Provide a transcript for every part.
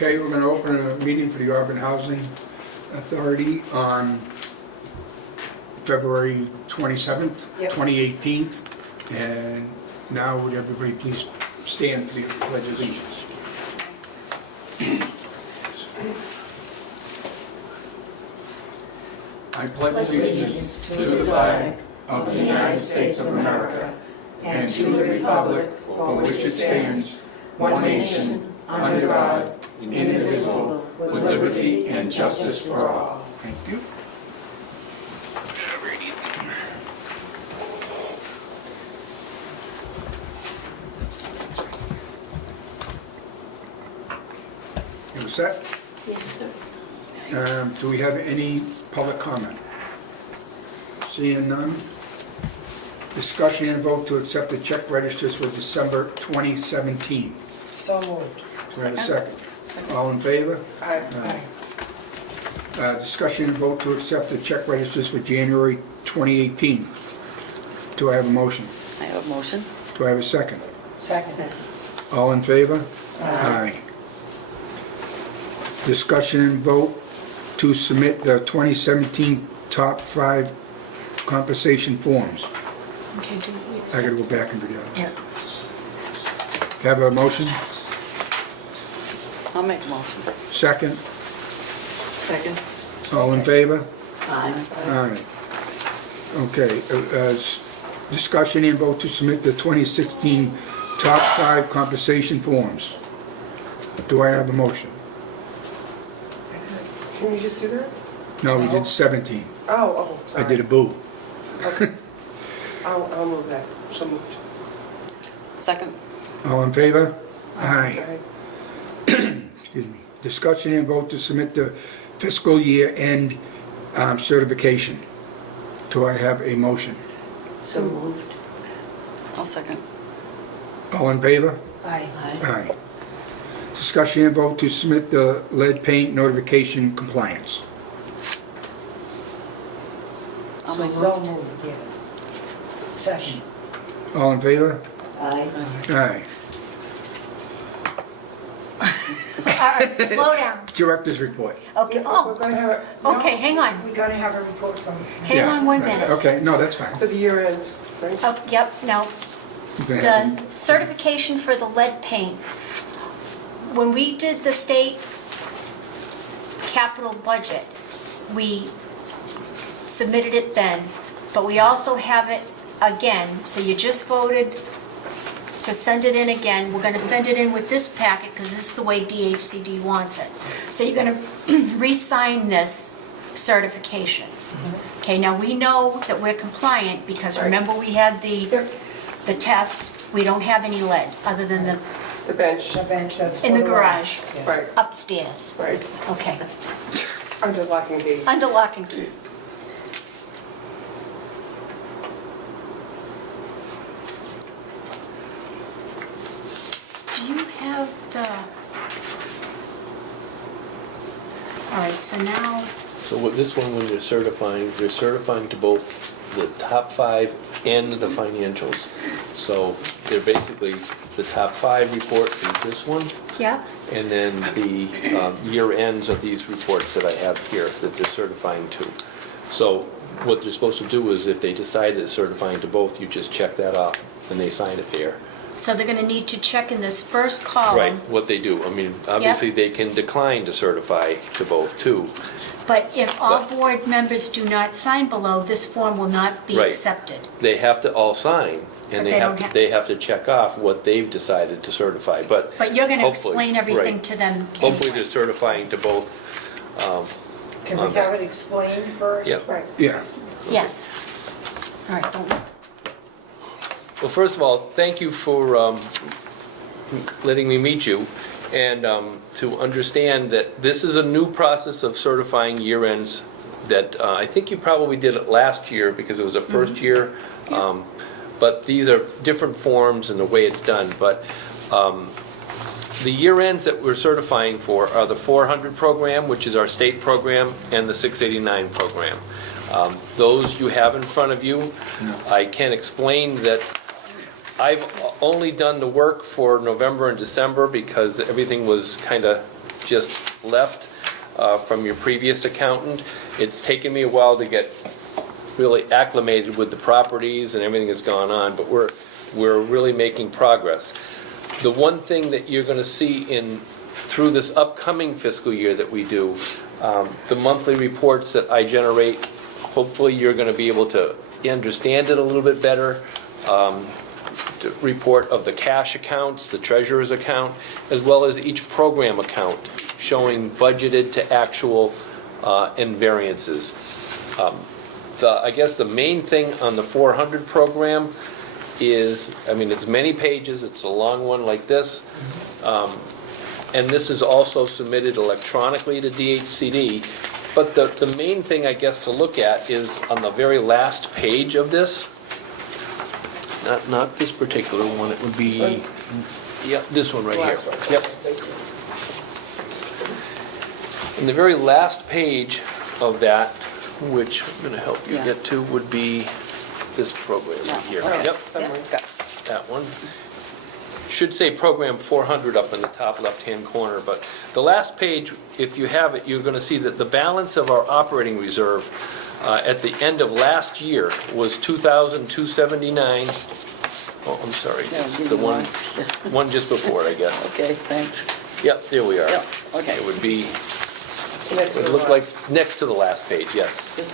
Okay, we're going to open a meeting for the Auburn Housing Authority on February 27th, Yep. 2018. And now would everybody please stand for the Pledge of Allegiance. I pledge allegiance to the flag of the United States of America and to the republic for which it stands, one nation, under God, indivisible, with liberty and justice for all. Thank you. You set? Yes, sir. Do we have any public comment? Seeing none. Discussion and vote to accept the check registers for December 2017. So moved. Do I have a second? All in favor? Aye. Discussion and vote to accept the check registers for January 2018. Do I have a motion? I have a motion. Do I have a second? Second. All in favor? Aye. Discussion and vote to submit the 2017 top 5 compensation forms. Okay, do we? I gotta go back and do the other. Yeah, Have a motion? I'll make a motion. Second? Second. All in favor? Aye. Aye. Okay, discussion and vote to submit the 2016 top 5 compensation forms. Do I have a motion? Can we just do that? No, we did 17. Oh, I sorry. did a boo. Okay. I'll move that. So moved. Second. All in favor? Aye. Aye. Excuse me. Discussion and vote to submit the fiscal year end certification. Do I have a motion? So moved. I'll second. All in favor? Aye. Aye. Aye. Discussion and vote to submit the lead paint notification compliance. I'll make a So motion. moved, yeah. Second. All in favor? Aye. Aye. All right, slow down. Director's report. Okay, We're oh, gonna have it okay, hang on. We gotta have a report from. Hang Yeah, on 1 right. minute. Okay, no, that's fine. for the year end, right? Oh, yep, now, You can have the certification for the lead paint. When we did the state capital budget, we submitted it then, but we also have it again, so you just voted to send it in again. We're gonna send it in with this packet, because this is the way DHCD wants it. So you're gonna re-sign this certification. Okay, now we know that we're compliant, because remember we had the test, we don't have any lead, other than The bench, The bench that's. in the for garage, Yeah. right, upstairs. right. Okay, Under lock and gate. under lock and key. Do you have the... All right, so now, So with this one, when you're certifying to both the top 5 and the financials. So they're basically, the top 5 report is this one, yeah, and then the year ends of these reports that I have here that they're certifying to. So what they're supposed to do is if they decide that it's certifying to both, you just check that off and they sign it there. so they're gonna need to check in this first Right, column. what they do. I mean, obviously, they can decline to certify to both, too. But if all But- board members do not sign below, this form will not be Right. accepted. They have to all sign, But and they don't have- they have to check off what they've decided to certify, but But you're gonna hopefully, explain everything right. to them Hopefully, anyway. they're certifying to both. Can we have it explained first? Yeah. Right. Yeah. Yes. All right, don't lose. Well, first of all, thank you for letting me meet you, and to understand that this is a new process of certifying year ends that I think you probably did it last year because it was a first year. But these are different forms and the way it's done. But the year ends that we're certifying for are the 400 program, which is our state program, and the 689 program. Those you have in front of you. I can explain that I've only done the work for November and December because everything was kind of just left from your previous accountant. It's taken me a while to get really acclimated with the properties and everything that's gone on, but we're really making progress. The one thing that you're going to see through this upcoming fiscal year that we do, the monthly reports that I generate, hopefully you're going to be able to understand it a little bit better. The report of the cash accounts, the treasurer's account, as well as each program account showing budgeted to actual and variances. I guess the main thing on the 400 program is, it's many pages, it's a long one like this, and this is also submitted electronically to DHCD, but the main thing I guess to look at is on the very last page of this, not this particular one, it would be, yep, this one right here. Yep. And the very last page of that, which I'm going to help you get to, would be this program right here. Okay. Yep, Got it. that one. Should say program 400 up in the top left-hand corner, but the last page, if you have it, you're going to see that the balance of our operating reserve at the end of last year was $2,279. Oh, I'm sorry, Yeah, it's give the me one just before, I guess. Okay, thanks. Yep, there we are. Yep, okay. It would be, So next it would to look the- like next to the last page, yes. This-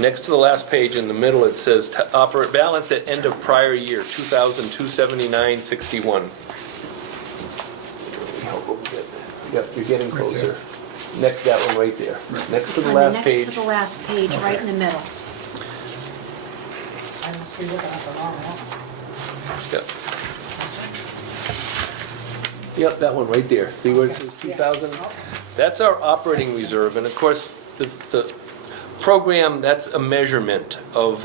Next to the last page in the middle, it says to operate balance at end of prior year, 2,279.61. Yep, you're getting Right there. closer. Next, that one right there. Next to It's the on the last next page. to the last page, right in the middle. I must be looking at the wrong one. Yep. Yep, that one right there. See where it says 2,000? That's our operating reserve, and of course, the program, that's a measurement of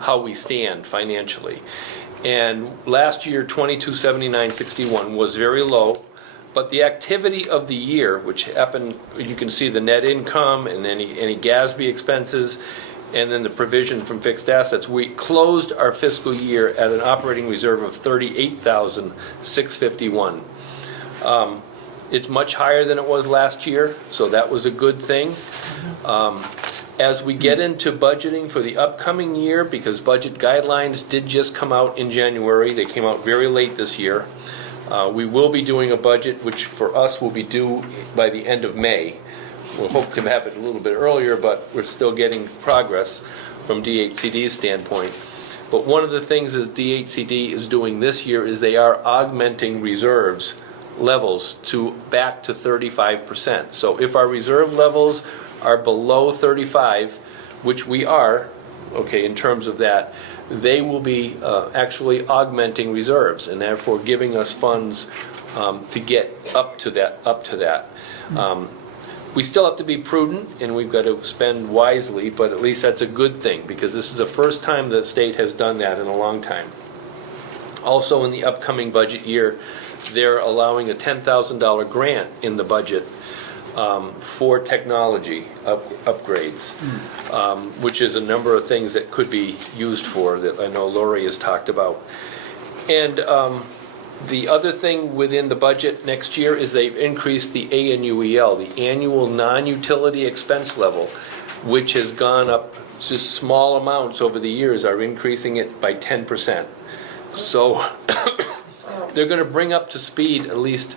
how we stand financially. And last year, 2279.61 was very low, but the activity of the year, which happened, you can see the net income and any GASB expenses, and then the provision from fixed assets, we closed our fiscal year at an operating reserve of 38,651. It's much higher than it was last year, so that was a good thing. As we get into budgeting for the upcoming year, because budget guidelines did just come out in January, they came out very late this year. We will be doing a budget, which for us will be due by the end of May. We'll hope to have it a little bit earlier, but we're still getting progress from DHCD's standpoint. But one of the things that DHCD is doing this year is they are augmenting reserves levels back to 35%. So if our reserve levels are below 35, which we are, okay, in terms of that, they will be actually augmenting reserves and therefore giving us funds to get up to that. We still have to be prudent and we've got to spend wisely, but at least that's a good thing because this is the first time the state has done that in a long time. Also in the upcoming budget year, they're allowing a $10,000 grant in the budget for technology upgrades, which is a number of things that could be used for that I know Lori has talked about. And the other thing within the budget next year is they've increased the ANUEL, the annual non-utility expense level, which has gone up just small amounts over the years, are increasing it by 10%. So they're going to bring up to speed at least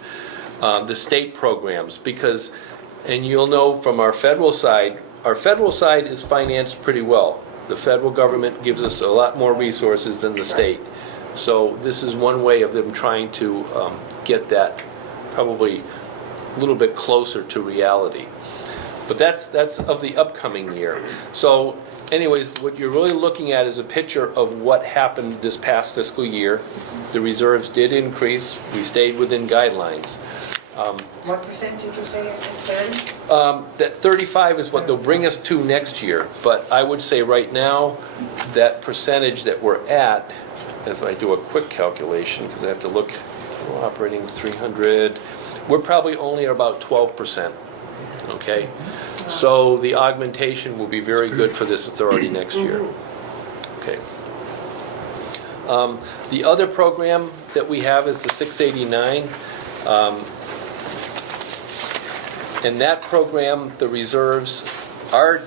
the state programs because, and you'll know from our federal side is financed pretty well. The federal government gives us a lot more resources than the state. So this is one way of them trying to get that probably a little bit closer to reality. But that's of the upcoming year. So anyways, what you're really looking at is a picture of what happened this past fiscal year. The reserves did increase. We stayed within guidelines. What percent did you say, 30? That 35 is what they'll bring us to next year. But I would say right now, that percentage that we're at, if I do a quick calculation, because I have to look, we're operating 300, we're probably only about 12%. Okay? So the augmentation will be very good for this authority next year. Okay. The other program that we have is the 689. In that program, the reserves are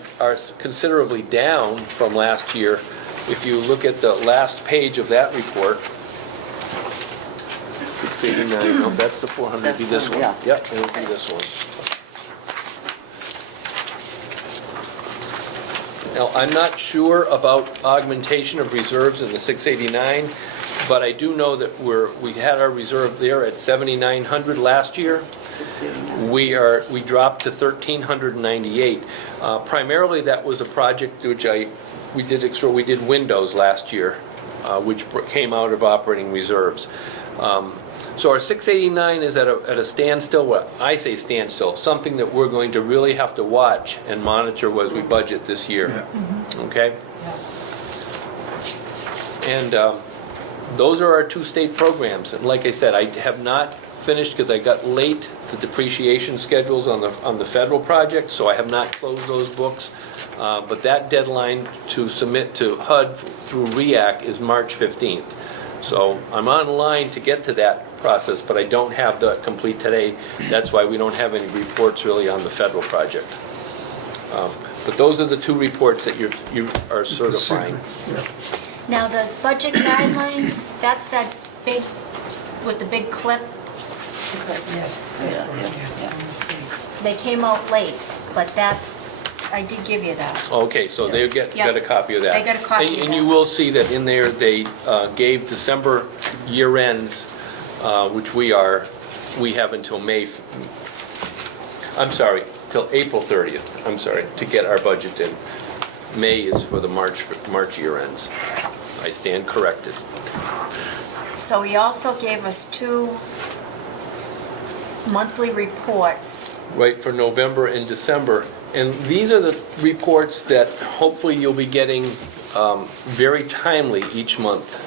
considerably down from last year. If you look at the last page of that report, 689, no, that's the 400, That's be this the one. one, Yep, it'll be this one. Now, I'm not sure about augmentation of reserves in the 689, but I do know that we had our reserve there at 7,900 last year. 689. We dropped to 1,398. Primarily, that was a project which we did windows last year, which came out of operating reserves. So our 689 is at a standstill. What I say standstill, something that we're going to really have to watch and monitor as we budget this year. Yeah. Okay? And those are our two state programs. And like I said, I have not finished because I got late the depreciation schedules on the federal project, so I have not closed those books. But that deadline to submit to HUD through REAC is March 15th. So I'm online to get to that process, but I don't have that complete today. That's why we don't have any reports really on the federal project. But those are the two reports that you are certifying. Yeah. Now, the budget guidelines, that's that big, with the big clip, Yes, that's Yeah, right, yeah, yeah, mistake. they came out late, but that, I did give you that. Okay, so they got a copy of that. I got a copy of And you that. will see that in there, they gave December year ends, which we have until till April 30th, I'm sorry, to get our budget in. May is for the March year ends. I stand corrected. So he also gave us 2 monthly reports. Right, for November and December. And these are the reports that hopefully you'll be getting very timely each month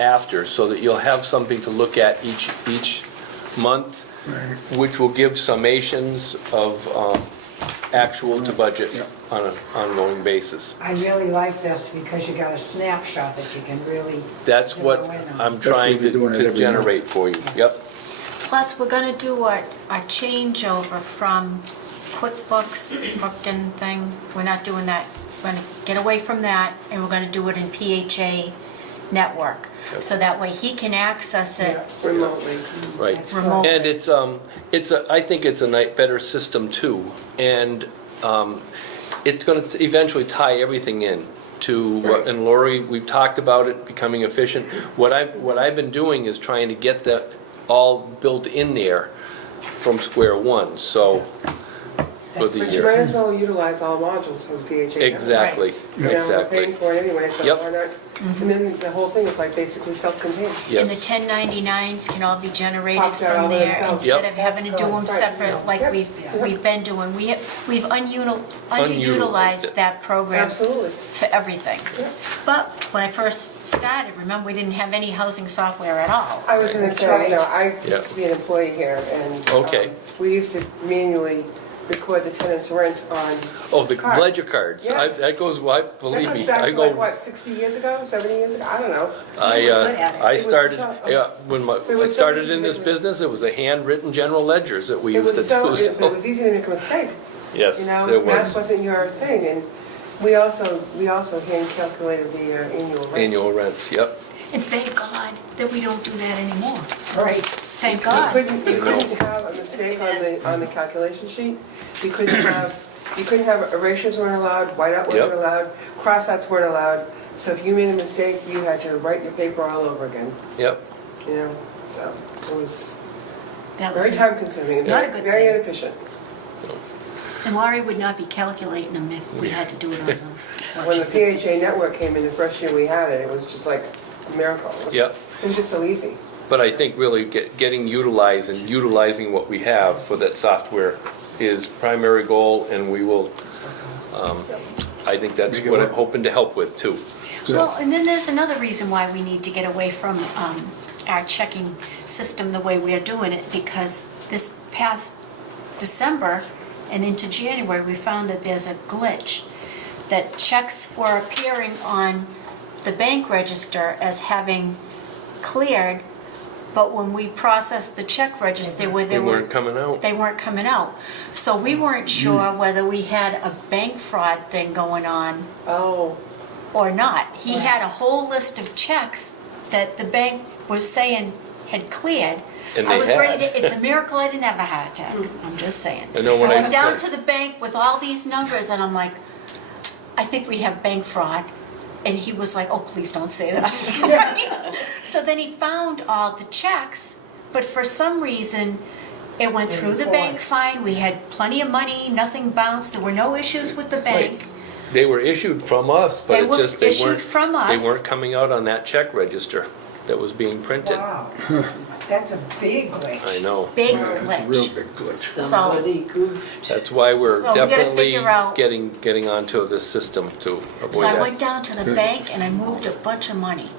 after, so that you'll have something to look at each month, Right. which will give summations of actual to budget on an ongoing basis. I really like this because you got a snapshot that you can really. That's what zero in on. I'm That's what trying we're doing it to every generate for you. Yep. Plus, we're gonna do a changeover from QuickBooks booking thing. We're not doing that. We're gonna get away from that, and we're gonna do it in PHA network. Yep. So that way he can access it Yeah, remotely. Right. that's remote. good. And I think it's a better system too. And it's going to eventually tie everything in to what, and Lori, we've talked about it becoming efficient. What I've been doing is trying to get that all built in there from square one, so for the But you might year. as well utilize all modules as VHA. now. Exactly, You know, we're exactly. paying for it anyway, so Yep. why not? And then the whole thing is like basically self-contained. And the Yes, 1099s can all be generated Popped out all from by there themselves. instead Yep. of having to do them That's good. separate Right. like Yep. we've been doing. We've underutilized it. that program Absolutely. for everything. Yep. But when I first started, remember, we didn't have any housing software at all. I was going to That's say, right. you know, I Yeah. used to be an employee here, and Okay. we used to manually record the tenant's rent on. oh, the Cards. ledger cards, Yes. that goes, believe That me, goes back I to like, go, what, 60 years ago, 70 years ago? I don't know. He was good at it. I It was started, so- yeah, when I was so started easy in to this make- business, it was a handwritten general ledgers that we It used to was so, do. it was easy to make a mistake, Yes, you know? it Math was. wasn't your thing, and we also hand calculated the annual rents. Annual rents, yep. And thank God that we don't do that anymore. Right. Thank You God. couldn't have a mistake on the calculation sheet. You couldn't have erasures weren't allowed, whiteout wasn't Yep. allowed, crossouts weren't allowed. So if you made a mistake, you had to write your paper all over again, Yep, you know? So it was That was very it. time consuming and Not a very good very thing. inefficient. And Laurie would not be calculating them if we had to do it on those. When the PHA network came in the first year we had it, it was just like a miracle. yep. It was just so easy. But I think really getting utilized and utilizing what we have for that software is primary goal, and we will, I think that's Make it what I'm work. hoping to help with too. Well, and then there's another reason why we need to get away from our checking system the way we're doing it, because this past December and into January, we found that there's a glitch, that checks were appearing on the bank register as having cleared, but when we processed the check register, They weren't coming out. they weren't coming out. So we weren't sure whether we had a bank fraud thing going on Oh, or not. He had a whole list of checks that the bank was saying had cleared. And I they was ready had. to, it's a miracle I didn't have a heart attack, I'm just saying. I know when I- went down to the bank with all these numbers and I'm like, I think we have bank fraud. And he was like, oh, please don't say that. So then he found all the checks, but for some reason, it went through the bank fine. We had plenty of money, nothing bounced, there were no issues with the bank. They were issued from us, but They it were just, they issued weren't, from they us. weren't coming out on that check register that was being printed. Wow, that's a big glitch. I know. Big Yeah, it's a real glitch. big glitch. Somebody goofed. That's why we're So we gotta definitely figure out- getting onto this system to avoid So I went that. down to the bank and I moved a bunch of money.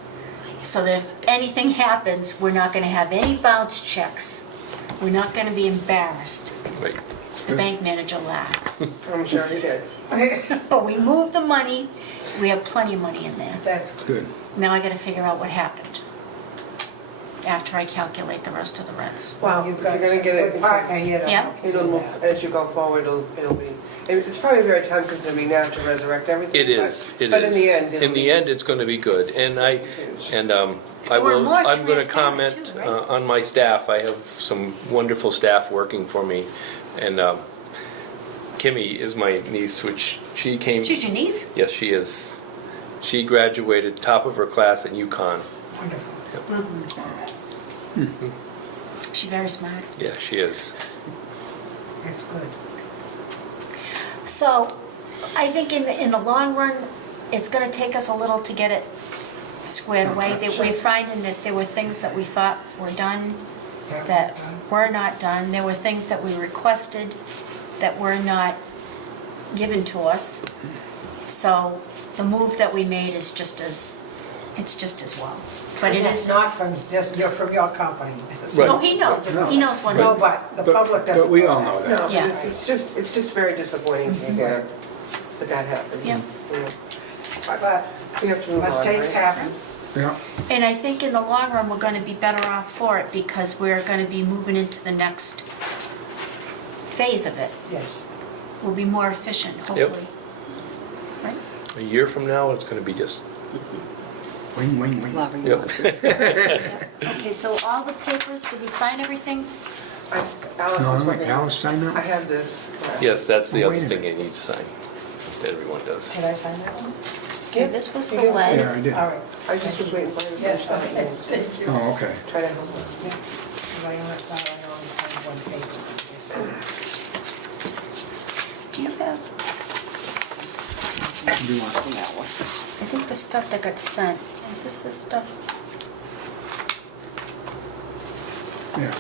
So that if anything happens, we're not gonna have any bounce checks. We're not gonna be embarrassed. Right. The bank manager laughed. I'm sure he did. But we moved the money, we have plenty of money in there. That's Good. Now I gotta figure out what happened after I calculate the rest of the rents. Well, You've if got you're gonna get a it, good partner here to Yeah. help you it'll do move, that. as you go forward, it'll be, it's probably very time consuming now to resurrect everything. It is, it is. But in the end, In the end, it's gonna be good, and I We're will, more I'm gonna transparent comment too, right? on my staff. I have some wonderful staff working for me, and Kimmy is my niece, which she came. She's your niece? Yes, she is. She graduated top of her class at UConn. Wonderful. She's very smart. Yeah, she is. That's good. So, I think in the long run, it's gonna take us a little to get it squared away. That we're finding that there were things that we thought were done that were not done. There were things that we requested that were not given to us. So, the move that we made is just as, it's just as well. But And it that's is, not from, you're from your company. Right. no, he knows what. No, but the public doesn't. But we all know No, that. Yeah. it's just very disappointing to hear that happened. Yeah. You know. But We have to move on, mistakes right? happen. Yeah. And I think in the long run, we're gonna be better off for it because we're gonna be moving into the next phase of it. Yes. We'll be more efficient, hopefully. Right? A year from now, it's gonna be just, Wing, wing, wing. Loving Yep. watches. Okay, so all the papers, did we sign everything? Alice No, is I'm working. like, Alice, sign I up? have this. yes, that's the Oh, other wait a thing minute. you need to sign, that everyone does. Did I sign that one? Okay, this was the You did? lead. Yeah, I did. All right. I just was waiting for you to Yeah, finish that. okay. Thank you. Oh, okay. Try to help her. I only signed one paper. Do you have, Do you want? Yeah, was- I think the stuff that got sent, is this stuff? Yeah.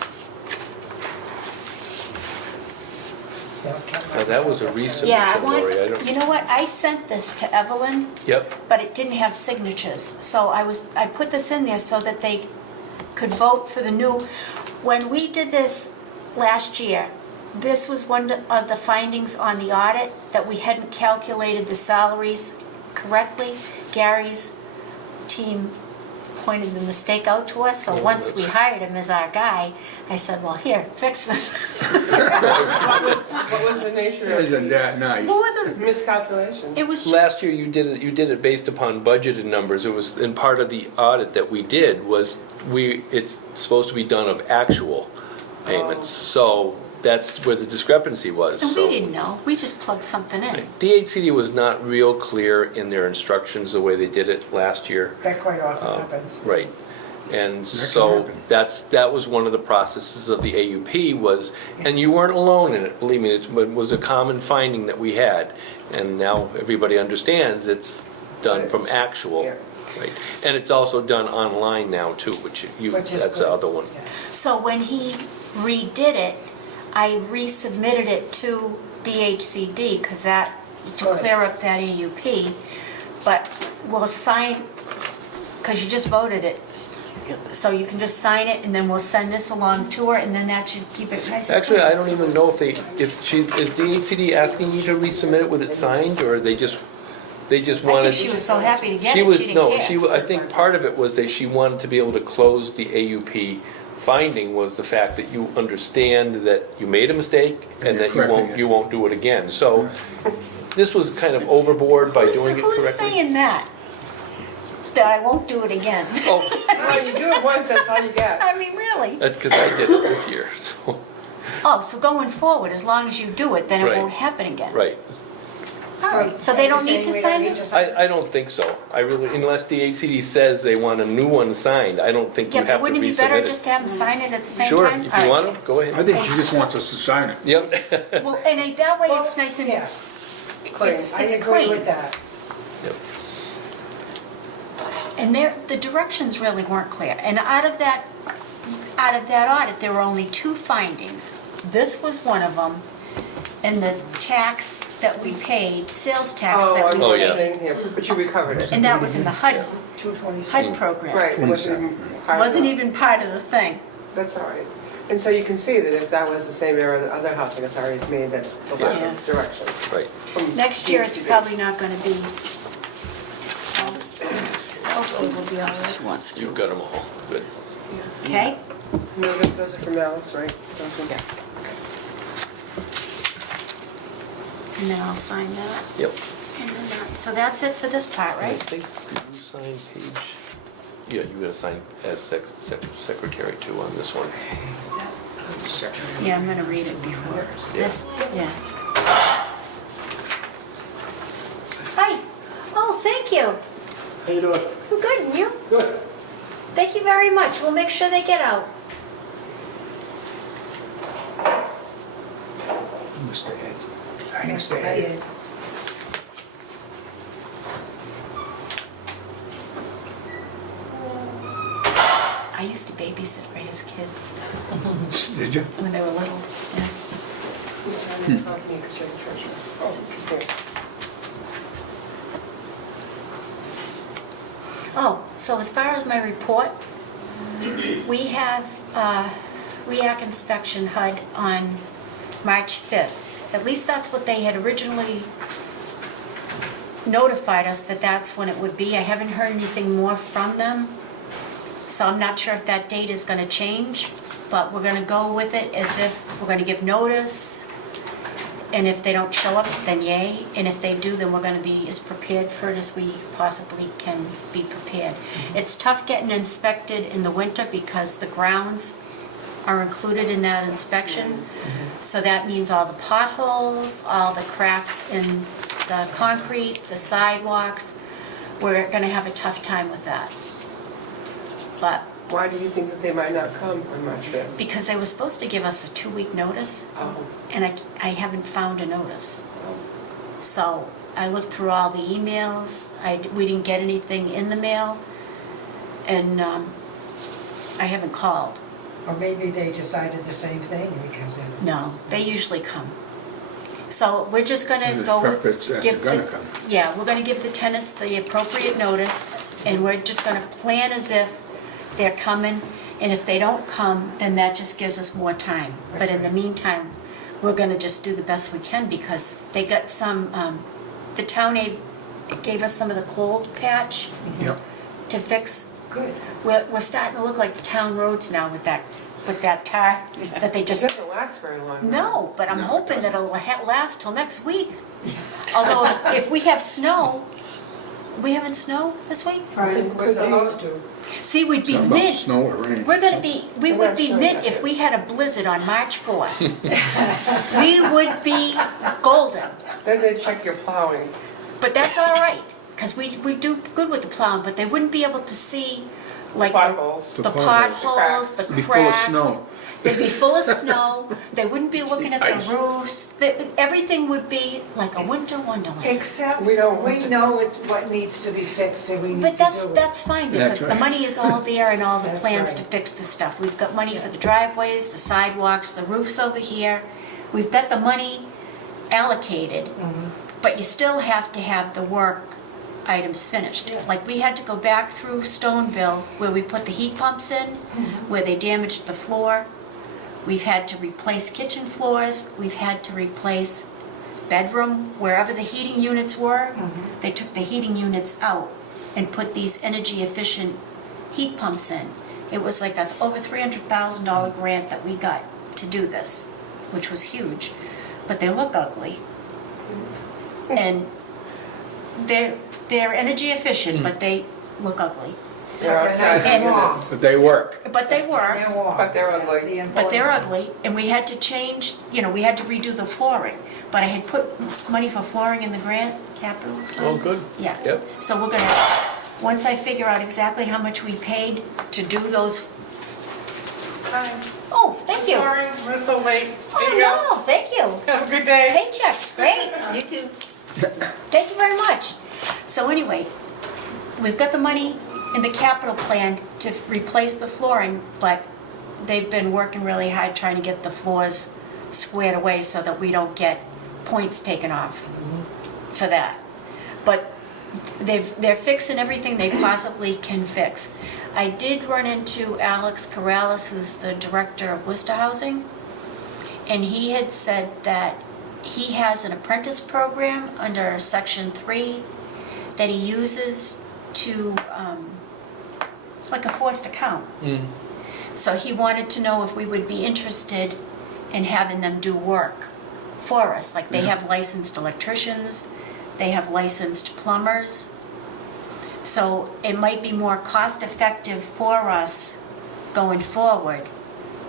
Now, that was a recent- Yeah, I Submission, want, Lori, I don't- you know what, I sent this to Evelyn, Yep, but it didn't have signatures. So I put this in there so that they could vote for the new. When we did this last year, this was one of the findings on the audit, that we hadn't calculated the salaries correctly. Gary's team pointed the mistake out to us, so once we hired him as our guy, I said, well, here, fix this. What was the nature of Isn't the that nice? Who were the, miscalculation? it was just, last year you did it based upon budgeted numbers. It was, in part of the audit that we did was, it's supposed to be done of actual payments. So that's where the discrepancy was. and So we didn't know, we just plugged something in. DHCD was not real clear in their instructions the way they did it last year. That quite often Um, happens. Right. And That can so happen. that was one of the processes of the AUP was, and you weren't alone in it, believe me, it was a common finding that we had. And now everybody understands it's done from actual. Yeah. Right. And it's also done online now too, which Which is that's the good. other one. Yeah. So when he redid it, I resubmitted it to DHCD, because that, to Right. clear up that AUP, but we'll sign, because you just voted it, so you can just sign it, and then we'll send this along to her, and then that should keep it nice and Actually, clean. I don't even know if is DHCD asking you to resubmit it with it signed, or are they just They just I wanted. think she was so happy to get She it, was, she didn't care. no, she, I think part of it was that she wanted to be able to close the AUP finding was the fact that you understand that you made a mistake and that correcting it. you won't do it again. So this was kind of overboard by doing it correctly. Who's saying that? That I won't do it again? Oh, Well, you do it once, that's all you get. I mean, really? that's because I did it this year, so, Oh, so going forward, as long as you do it, then it Right. won't happen again? right. All right, so they don't need to sign this? I don't think so. I really, unless the ACD says they want a new one signed, I don't think you Yeah, have but to resubmit it. wouldn't it be better just to have them sign it at the same Sure, time? if All you right. want to, go I ahead. think she just wants us to sign it. Yep. Well, and that way it's nice and, Yes, Clean. it's I it's agree clean. with that. Yep. And the directions really weren't clear. And out of that audit, there were only 2 findings. This was one of them, and the tax that we paid, sales tax Oh, that I'm we Oh, yeah. paid. kidding, yeah, but you recovered it. And that was in the HUD 227. program. Right, it wasn't even part of Wasn't it. even part of the thing. That's all right. And so you can see that if that was the same error that other housing authorities made, that's the lack Yeah. of direction. Right. from Next year, it's DHCD. probably not gonna be, hopefully we'll be all right. She wants You've to. got them all. Good. Okay? No, those are from Alice, right? Those ones. And then I'll sign that. Yep. And then that. So that's it for this part, I right? think, did you sign page? Yeah, you gotta sign as secretary too on this one. Yeah, I'm gonna read it before. This, yeah. Hi. Oh, thank you. How you doing? I'm good, and you? Good. Thank you very much. We'll make sure they get out. Mr. Ed. Hi, Mr. I Ed. did. I used to babysit for his kids Did you? when they were little. Yeah. You sign the copy because you're the treasurer. Oh, here. Oh, so as far as my report, we have REAC inspection HUD on March 5th. At least that's what they had originally notified us that that's when it would be. I haven't heard anything more from them, so I'm not sure if that date is going to change, but we're going to go with it as if we're going to give notice, and if they don't show up, then yay, and if they do, then we're going to be as prepared for it as we possibly can be prepared. It's tough getting inspected in the winter because the grounds are included in that inspection. So that means all the potholes, all the cracks in the concrete, the sidewalks. We're gonna have a tough time with that. But Why do you think that they might not come on March 5th? because they were supposed to give us a 2-week notice, Oh, and I haven't found a notice. So I looked through all the emails, we didn't get anything in the mail, and I haven't called. Or maybe they decided the same thing because it. No, they usually come. So we're just gonna It's go perfect with, that give they're the, gonna come. yeah, we're gonna give the tenants the appropriate notice, and we're just gonna plan as if they're coming, and if they don't come, then that just gives us more time. But in the meantime, we're gonna just do the best we can, because they got some, the town aid gave us some of the cold patch Yep. to fix. Good. We're starting to look like the town roads now with that tar that they it just. doesn't last very long. No, but I'm No, it hoping that doesn't. it'll last till next week. Although if we have snow, we having snow this week? Right, we're supposed to. See, we'd be Something about mid, snow or rain. we're gonna be, we I'm would not be sure mid that if is. we had a blizzard on March 4th. We would be golden, Then they check your plowing. but that's all right, because we do good with the plowing, but they wouldn't be able to see like Potholes. the The potholes, the Be full of cracks. snow. They'd be full of snow, they wouldn't be looking at Ice. the roofs, everything would be like a winter wonderland. Except, We don't want we to- know what needs to be fixed and we need to do But it. that's fine, That's because the right. money is all there and all the That's plans right. to fix the stuff. We've got money for the driveways, the sidewalks, the roofs over here. We've got the money allocated, Mhm. but you still have to have the work items finished. Yes. Like, we had to go back through Stoneville where we put the heat pumps in, Mm-hmm. where they damaged the floor. We've had to replace kitchen floors. We've had to replace bedroom, wherever the heating units were, they took the heating units out and put these energy efficient heat pumps in. It was like a over $300,000 grant that we got to do this, which was huge, but they look ugly. And they're energy efficient, but they look ugly. They're They're nice outside and warm. units, But they work. But they were. They're warm. But they're That's ugly. the But they're important- ugly, and we had to change, we had to redo the flooring. But I had put money for flooring in the grant capital fund. Oh, good. Yeah. Yep. So we're gonna, once I figure out exactly how much we paid to do those. Oh, thank you. Sorry, we're so late. There Oh, you go. no, thank you. Have a good day. Paychecks, great. You too. Thank you very much. So anyway, we've got the money in the capital plan to replace the flooring, but they've been working really hard trying to get the floors squared away so that we don't get points taken off for that. But they're fixing everything they possibly can fix. I did run into Alex Corrales, who's the director of Worcester Housing, and he had said that he has an apprentice program under Section 3 that he uses to, like a forced account. So he wanted to know if we would be interested in having them do work for us. Like they have licensed electricians, they have licensed plumbers. So it might be more cost effective for us going forward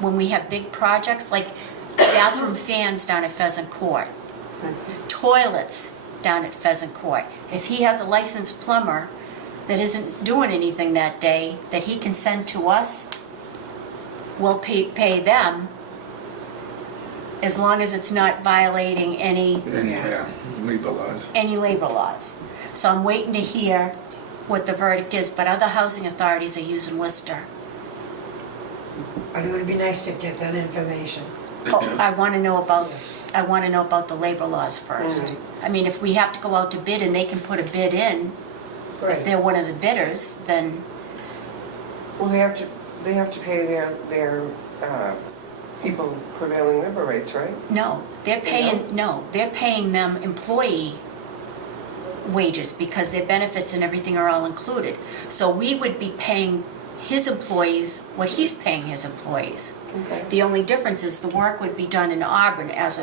when we have big projects like bathroom fans down at Pheasant Court, toilets down at Pheasant Court. If he has a licensed plumber that isn't doing anything that day that he can send to us, we'll pay them as long as it's not violating any Labor laws. labor laws. So I'm waiting to hear what the verdict is, but other housing authorities are using Worcester. But it would be nice to get that information. Oh, I want to know about the labor laws first. I mean, if we have to go out to bid and they can put a bid in, if Great. they're one of the bidders, then, Well, they have to pay their people prevailing labor rates, right? no, they're paying them employee wages because their benefits and everything are all included. So we would be paying his employees what he's paying his employees. Okay. The only difference is the work would be done in Auburn as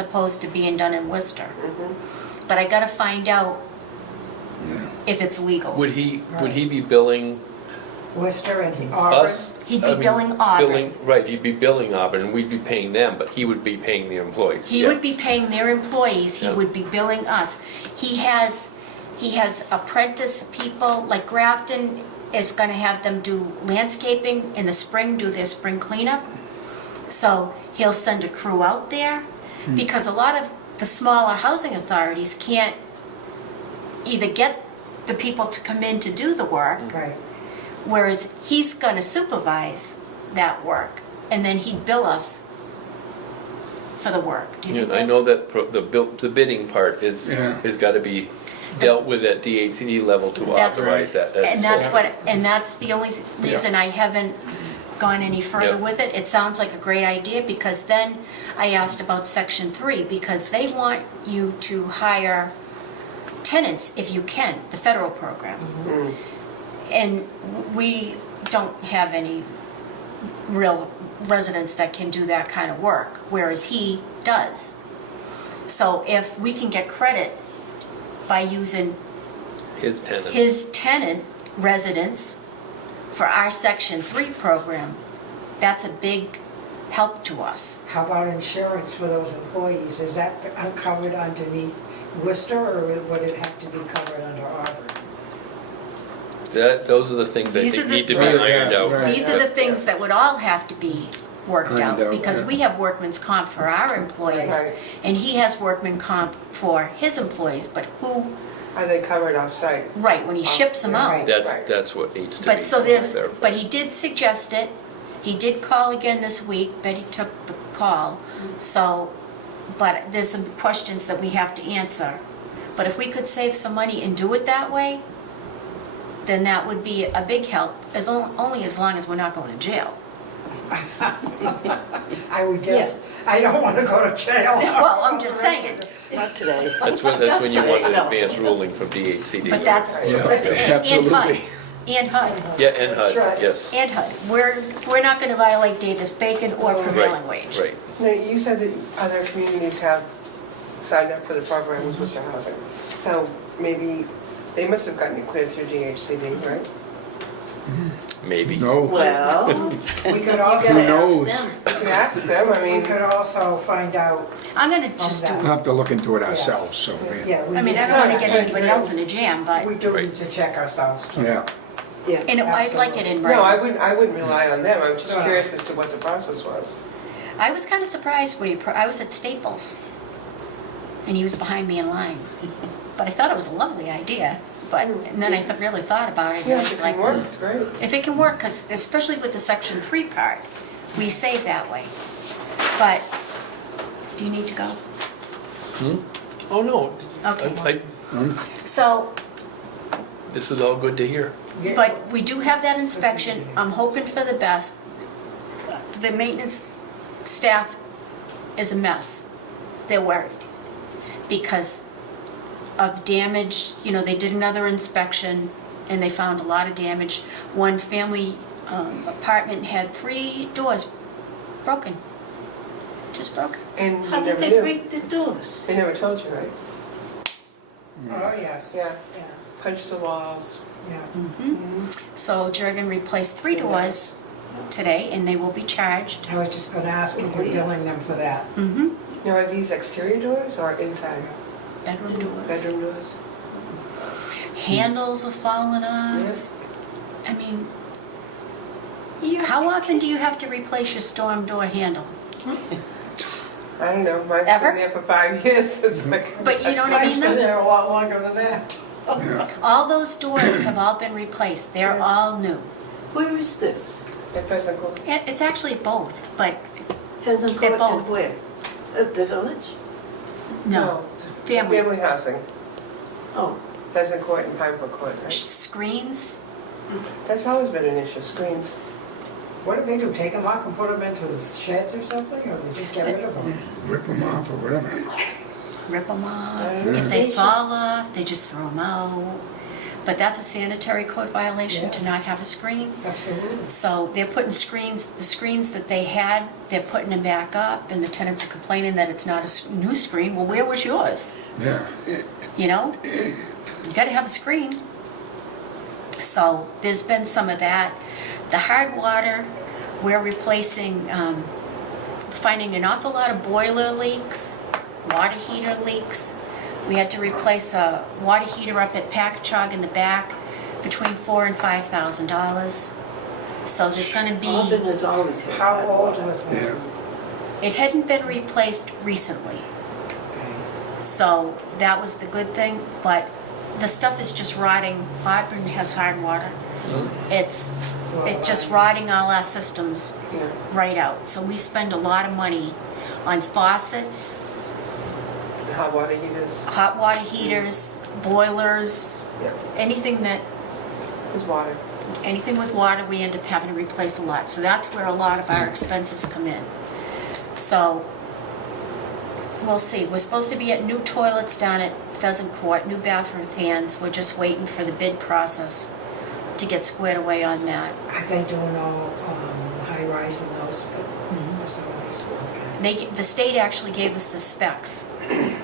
opposed to being done in Worcester. But I gotta find out if it's legal. Would he be billing Worcester and Auburn. us? He'd be I mean, billing Auburn. Right, he'd be billing Auburn, and we'd be paying them, but he would be paying the employees. He yeah. would be paying their employees, he Yeah. would be billing us. He has apprentice people, like Grafton is gonna have them do landscaping in the spring, do their spring cleanup. So he'll send a crew out there, because a lot of the smaller housing authorities can't either get the people to come in to do the work, Right. whereas he's gonna supervise that work, and then he'd bill us for the work. Do you Yeah, think and I that- know that the bidding part is got to be dealt with at DHCD level to That's authorize that. And that's the only reason I haven't gone any further Yeah. with it. It sounds like a great idea, because then I asked about Section 3, because they want you to hire tenants if you can, the federal program. And we don't have any real residents that can do that kind of work, whereas he does. So if we can get credit by using His tenants. his tenant residents for our Section 3 program, that's a big help to us. How about insurance for those employees? Is that covered underneath Worcester, or would it have to be covered under Auburn? Those are the things I These think are the- need to be Right, ironed yeah, out. right. These are the things that would all have to be worked Ironed out, out, because yeah. we have workman's comp for our employees, Right. and he has workman comp for his employees, but who, Are they covered off-site? right, when he ships them out. Right. That's what needs to be But so there's, clarified. but he did suggest it, he did call again this week, Betty took the call, so, but there's some questions that we have to answer. But if we could save some money and do it that way, then that would be a big help, only as long as we're not going to jail. I would guess, I don't want to go to jail. Well, I'm just saying. Not today. That's when you want an No. advance ruling from DHCD. But that's, Yeah, and HUD, absolutely. and HUD, Yeah, and That's HUD, right. yes. and HUD. We're not gonna violate Davis-Bacon or prevailing wage. Right. Now, you said that other communities have signed up for the program with Worcester Housing. So maybe, they must have gotten it cleared through DHCD, right? Maybe. No, Well, We could you also, gotta knows? ask them. You could ask them, I we mean, could also find out, I'm gonna just From do, we'll have to look into it Yes. ourselves, so, yeah, we I mean, need I to don't wanna check- get anybody else in a jam, but, We do Right. need to check ourselves too. yeah. Yeah. and I'd like it in no, writing. I wouldn't rely on them. I'm just No. curious as to what the process was. I was kinda surprised when I was at Staples, and he was behind me in line. But I thought it was a lovely idea, and then I really thought about it, and Yeah, it if was it like, can work, it's great. if it can work, because especially with the Section 3 part, we save that way. But, do you need to go? Oh, no. Okay. I- So, This is all good to hear. Yeah. but we do have that inspection, I'm hoping for the best. The maintenance staff is a mess. They're worried because of damage, they did another inspection and they found a lot of damage. One family apartment had 3 doors broken, just broken. And you How did never they knew. break the doors? They never told you, right? Oh, yes. Yeah, Yeah, punch the walls. yeah. So Jurgen replaced 3 doors today and they will be charged. I was just gonna ask if you're billing them for that. Now, are these exterior doors or inside Bedroom doors. bedroom doors? Handles have fallen Yeah. off. I mean, how often do you have to replace your storm door handle? I don't know, mine's Ever? been there for 5 years. It's like. But you know what I Mine's been mean? there a lot longer than that. Yeah. All those doors have all been replaced. They're Yeah. all new. Where is this? At Pheasant Court. It's actually both, but Pheasant They're Court both. and where? At the village? no. Family. Family housing, Oh, Pheasant Court and Pine Brook Court, right? Screens, That's always been an issue, screens. What do they do, take them off and put them into sheds or something, or they just get rid of them? Rip them off or whatever. rip them off. Yeah. If they They should- fall off, they just throw them out. But that's a sanitary code violation to Yes. not have a screen. Absolutely. So they're putting screens, the screens that they had, they're putting them back up, and the tenants are complaining that it's not a new screen. Well, where was yours? Yeah. You know? You gotta have a screen. So there's been some of that. The hard water, we're replacing, finding an awful lot of boiler leaks, water heater leaks. We had to replace a water heater up at Packagug in the back, between $4,000 and $5,000. So there's gonna Auburn be, has always had. How hot old water. was that? Yeah. it hadn't been replaced recently. Okay. So that was the good thing, but the stuff is just rotting. Auburn has hard water. It's just rotting all our systems Yeah. right out. So we spend a lot of money on faucets, And hot water heaters, hot water heaters, boilers, yeah, anything with water. with water, we end up having to replace a lot. So that's where a lot of our expenses come in. So we'll see. We're supposed to be at new toilets down at Pheasant Court, new bathroom fans. We're just waiting for the bid process to get squared away on that. Are they doing all high rise in those facilities? Okay. The state actually gave us the specs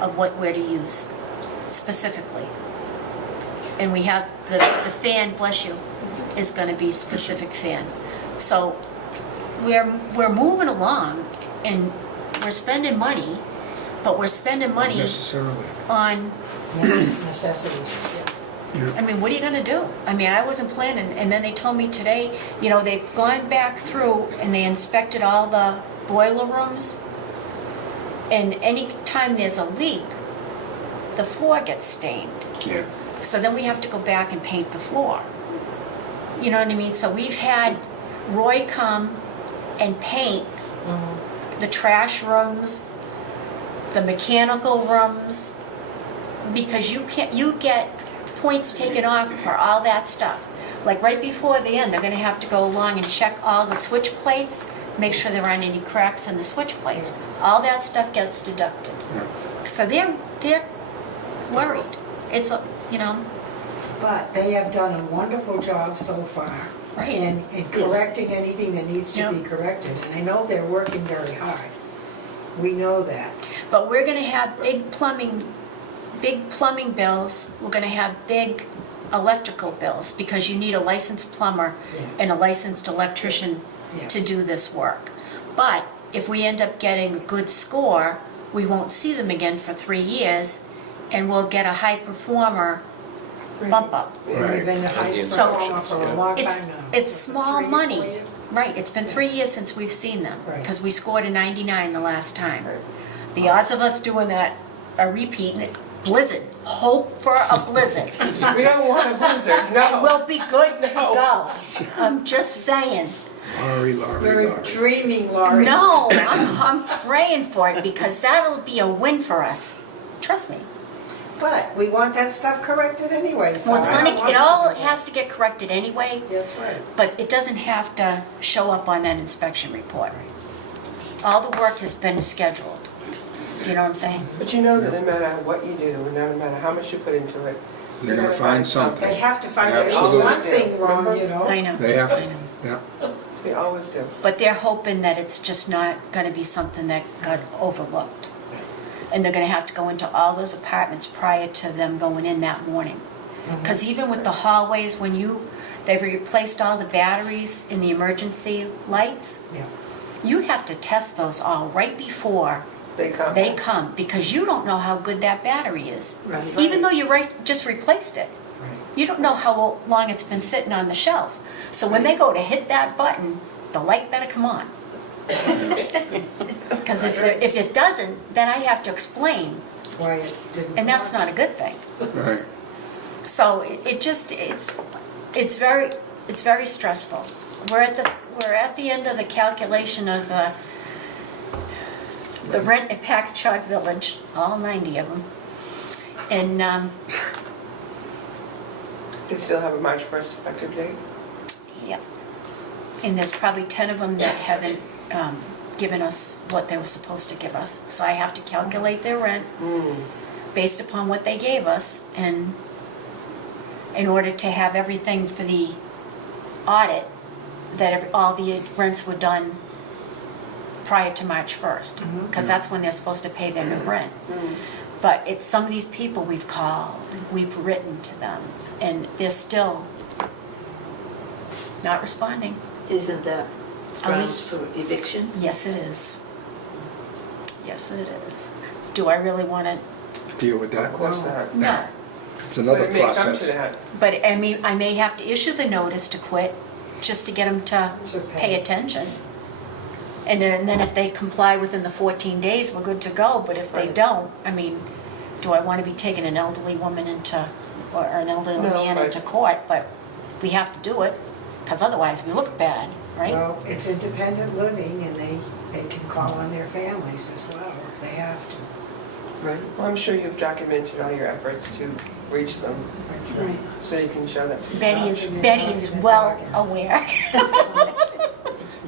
of what we're to use specifically. And we have the fan, bless you, is going to be specific fan. So we're moving along and we're spending money, but we're spending money Necessarily. on, Necessities, yeah. I mean, what are you going to do? I mean, I wasn't planning, and then they told me today, they've gone back through and they inspected all the boiler rooms, and any time there's a leak, the floor gets stained. Yeah. So then we have to go back and paint the floor. You know what I mean? So we've had Roy come and paint the trash rooms, the mechanical rooms, because you get points taken off for all that stuff. Like right before the end, they're gonna have to go along and check all the switch plates make sure there aren't any cracks in the switch plates. All that stuff gets deducted. So they're worried. It's, you know, But they have done a wonderful job so far Right. in correcting anything that needs to Yeah. be corrected. And I know they're working very hard. We know that. but we're gonna have big plumbing bills. We're gonna have big electrical bills because you need a licensed plumber Yeah. and a licensed electrician to Yes. do this work. But if we end up getting a good score, we won't see them again for 3 years, and we'll get a high performer bump up. We've been a high So- performer for a long time now. It's Was it small 3 or 4 money. years? Right, it's been 3 years since we've seen them, Right. because we scored a 99 the last time. Right. The odds of us doing that, a repeat, blizzard, hope for a blizzard. We don't want a blizzard, And no. we'll be good to No. go. I'm just saying. You're dreaming, Laurie. No, I'm praying for it, because that'll be a win for us. Trust me. But we want that stuff corrected anyway, so Well, it's I don't gonna, want it all to do has to get corrected anyway, that. That's right. but it doesn't have to show up on that inspection report. All the work has been scheduled. Do you know what I'm saying? But you know that no matter what you do, no matter how much you put into it, They're gonna find something. They have to find out there's Absolutely. one thing wrong, you know? I know. They have to, yeah. They always do. But they're hoping that it's just not gonna be something that got overlooked. And they're gonna have to go into all those apartments prior to them going in that morning. Because even with the hallways, they've replaced all the batteries in the emergency lights, Yeah. you have to test those all right before They come. they come, because you don't know how good that battery is. Right. Even though you just replaced it, Right. you don't know how long it's been sitting on the shelf. So when they go to hit that button, the light better come on. Because if it doesn't, then I have to explain, Why it didn't. and that's not a good thing. Right. So it's very stressful. We're at the end of the calculation of the rent at Packagug Village, all 90 of them. And They still have a March 1st effective date? yeah, and there's probably 10 of them that haven't given us what they were supposed to give us. So I have to calculate their rent based upon what they gave us, and in order to have everything for the audit, that all the rents were done prior to March 1st, because that's when they're supposed to pay their new rent. But it's some of these people we've called, we've written to them, and they're still not responding. Isn't that Are we- grounds for eviction? Yes, it is. Yes, it is. Do I really want to? Deal with that. Of course not. No. It's another But it may come to process. that. But I mean, I may have to issue the notice to quit, just to get them to To pay attention. And then if they comply within the 14 days, we're good to go. But if they Right. don't, I mean, do I want to be taking an elderly woman or an elderly No, man but- into court? But we have to do it, because otherwise we look bad, right? Well, it's independent living, and they can call on their families as well if they have to. Right. Well, I'm sure you've documented all your efforts to reach them, That's right. so you can show that to them. Betty is Document, well document. aware.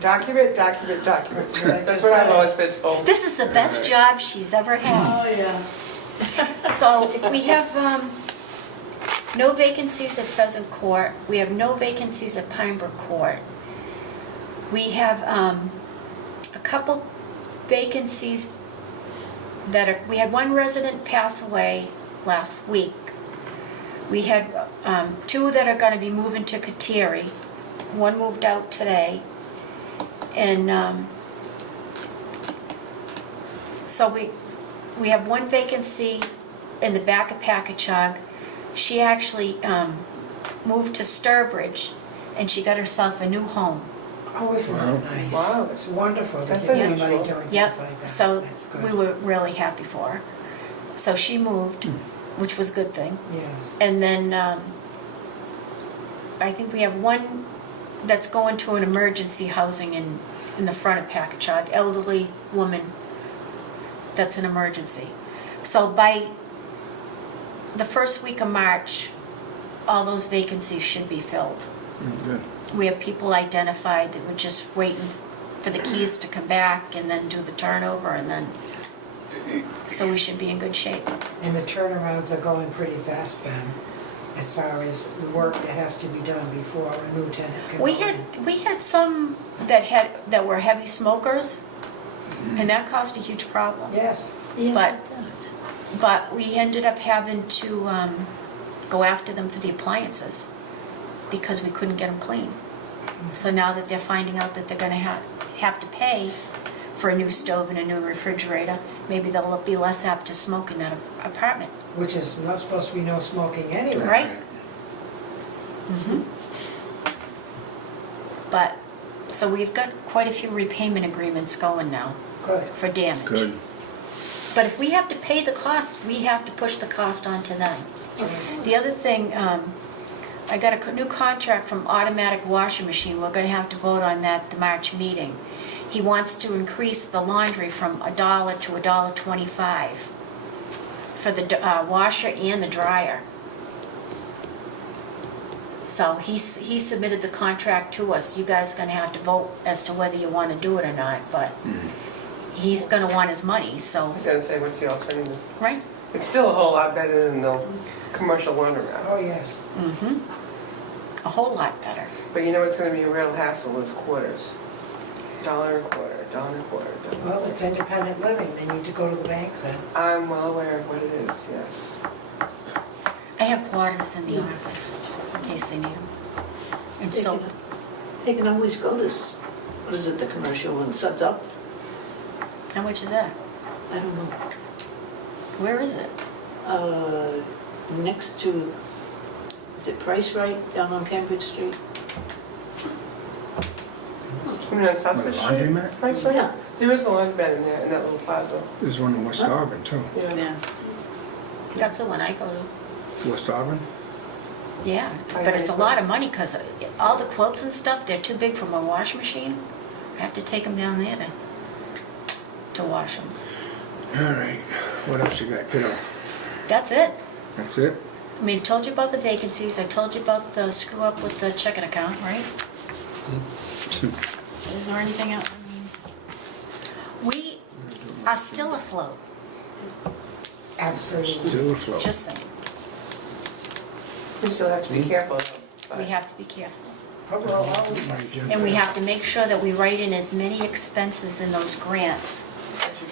Document. That's what I've always been told. This is the best job she's ever had. Oh, yeah. So we have no vacancies at Pheasant Court. We have no vacancies at Pine Brook Court. We have a couple vacancies we had one resident pass away last week. We had 2 that are going to be moving to Kateri. One moved out today. And so we have one vacancy in the back of Packagug. She actually moved to Sturbridge, and she got herself a new home. Oh, isn't that nice? Wow. It's wonderful to That's get somebody unusual. doing Yep, things like that. so That's good. we were really happy for her. So she moved, which was a good thing. Yes. And then I think we have one that's going to an emergency housing in the front of Packagug, elderly woman that's an emergency. So by the first week of March, all those vacancies should be filled. Good. We have people identified that were just waiting for the keys to come back and then do the turnover and then, so we should be in good shape. And the turnarounds are going pretty fast then, as far as work that has to be done before a new tenant can go in. We had some that were heavy smokers, and that caused a huge problem. Yes, Yes, But- it does. But we ended up having to go after them for the appliances because we couldn't get them clean. So now that they're finding out that they're gonna have to pay for a new stove and a new refrigerator, maybe they'll be less apt to smoke in that apartment, which is not supposed to be no smoking anyway. right? Mhm. But, so we've got quite a few repayment agreements going now Good. for damage. Good. But if we have to pay the cost, we have to push the cost onto them. The other thing, I got a new contract from Automatic Washing Machine. We're gonna have to vote on that at the March meeting. He wants to increase the laundry from $1 to $1.25 for the washer and the dryer. So he submitted the contract to us. You guys are gonna have to vote as to whether you wanna do it or not, but he's gonna want his money, so, I was gonna say, what's the alternative? right? It's still a whole lot better than the commercial laundromat. Oh, yes. Mm-hmm. A whole lot better. But you know what's gonna be a real hassle is quarters. $1.25, $1.25. Well, it's independent living, they need to go to the bank then. I'm well aware of what it is, yes. I have quarters in the office, in case they need them. And so, They can always go to, what is it, the commercial one, Suds Up? how much is that? I don't know. Where is it? Next to, is it Price Right down on Cambridge Street? You mean on Southwood What, a Street? laundromat? Right, so Yeah. there is a laundromat in there, in that little plaza. There's one in West Auburn too. Yeah. That's the one I go to. West Auburn? Yeah, but it's a lot of money because all the quilts and stuff, they're too big for my washing machine. I have to take them down there to wash them. All right. What else you got, kiddo? That's it. That's it? I mean, I told you about the vacancies, I told you about the screw up with the checking account, right? Is there anything else? I mean, we are still afloat, Absolutely. Still afloat. just saying. We still have to be careful though. We but- have to be careful. But we'll always, My agenda. And we have to make sure that we write in as many expenses in those grants.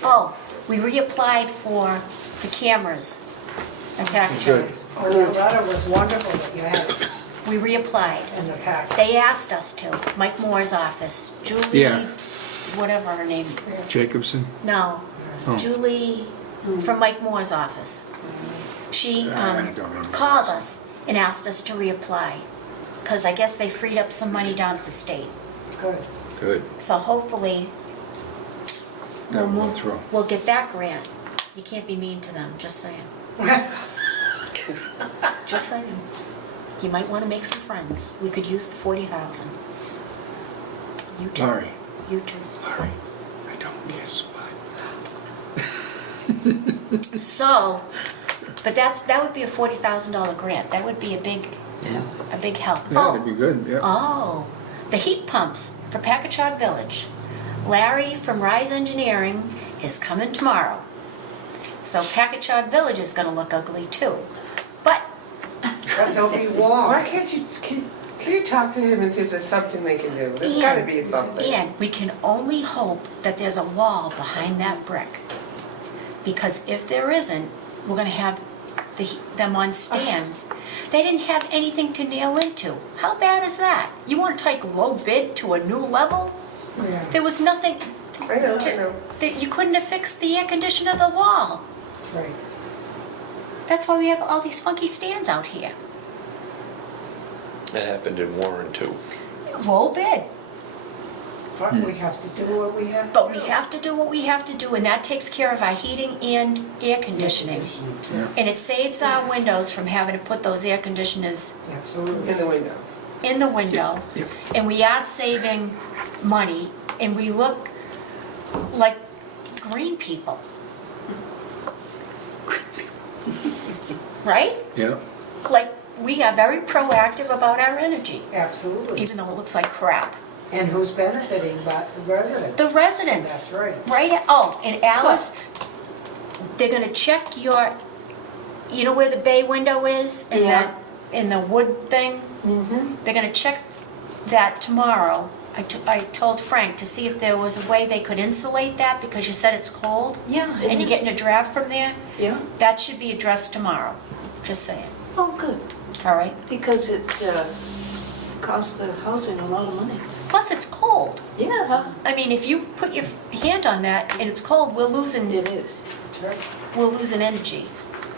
Oh, we reapplied for the cameras at Packaging. Good. oh, your letter was wonderful that you had We reapplied. in the pack. They asked us to. Mike Moore's office, Julie, Yeah. whatever her name, Jacobson? no, Oh. Julie from Mike Moore's office. She I don't remember. called us and asked us to reapply, because I guess they freed up some money down at the state. Good. Good. So hopefully, That will go through. we'll get that grant. You can't be mean to them, just saying. Just saying. You might want to make some friends. We could use the 40,000. You too. Laurie. You too. Laurie, I don't guess what. So, but that would be a $40,000 grant. That would be a big help. Yeah, that'd be good, yeah. Oh, the heat pumps for Packagug Village. Larry from Rise Engineering is coming tomorrow. So Packagug Village is gonna look ugly too. But, But they'll be warm. Why can't you, can you talk to him and see if there's something they can do? There's gotta be something. and we can only hope that there's a wall behind that brick. Because if there isn't, we're gonna have them on stands. They didn't have anything to nail into. How bad is that? You wanna take low bid to a new level? Yeah. There was nothing. I know. That you couldn't have fixed the air conditioner of the wall. Right. That's why we have all these funky stands out here. That happened in Warren too. Low bid. But we have to do what we have to But do. we have to do what we have to do, and that takes care of our heating and air conditioning. Yeah. And it saves our windows from having to put those air conditioners Absolutely. In the window. in the window. Yep. And we are saving money, and we look like green people. Right? Yeah. Like, we are very proactive about our energy, Absolutely. even though it looks like crap. And who's benefiting, but the residents? The residents. That's right. Right, oh, and Alice, they're gonna check your, you know where the bay window is? In Yeah. that, in the wood thing? Mm-hmm. They're gonna check that tomorrow. I told Frank to see if there was a way they could insulate that, because you said it's cold, Yeah, it and you're is. getting a draft from there. Yeah, That should be addressed tomorrow, just saying, oh, good, all right? because it costs the housing a lot of money. Plus, it's cold. Yeah, I mean, if you put your hand on that and it's cold, we're losing That's right. energy.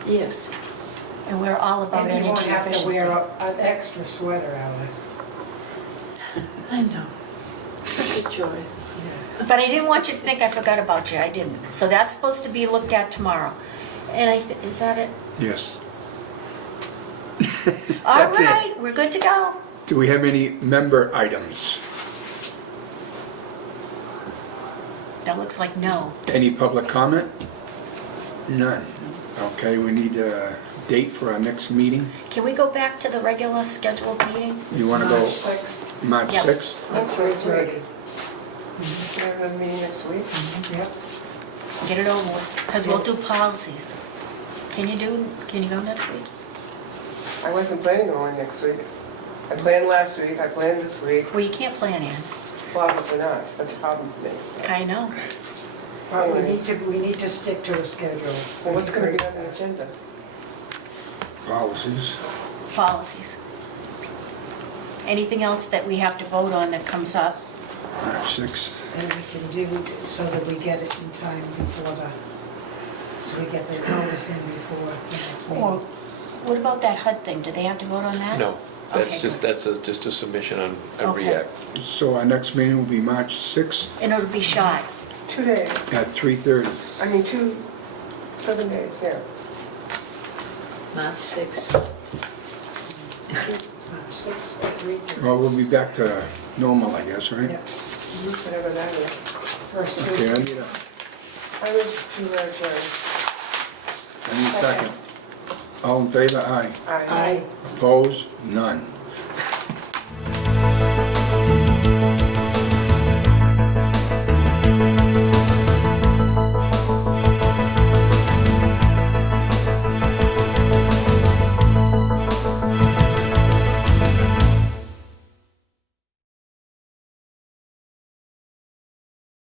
yes. And we're all about And you won't energy have to efficiency. wear an extra sweater, Alice. I know. Such a joy. But I didn't want you to think I forgot about you, I didn't. So that's supposed to be looked at tomorrow. And is that it? Yes. All That's it. right, we're good to go. Do we have any member items? That looks like no. Any public comment? None. Okay, we need a date for our next meeting. Can we go back to the regular scheduled meeting? You want to go March 6th. March Yep. 6th? That's next week. We have another meeting next week. Yep. Get it over with, because we'll do policies. Can you go next week? I wasn't planning on going next week. I planned last week, I planned this week. Well, you can't plan, Ann. Well, obviously not, that's a problem for me. I know. But we need to stick to a schedule. Well, what's gonna be on the agenda? Policies. Policies. Anything else that we have to vote on that comes up? March 6th. And we can do so that we get it in time before so we get the notice in before the next Or meeting. what about that HUD thing? Do they have to vote on that? No, Okay, that's just a submission on every Okay. act. So our next meeting will be March 6th And it'll be shot. 2 days, at 3:30. I mean, 7 days, yeah. March 6th. March 6th at 3:30. Well, we'll be back to normal, I guess, right? Yep. Whatever that is. First Okay, I Tuesday. need I would do that, Jerry. a second. All in favor? Aye. Aye. Aye. Opposed? None.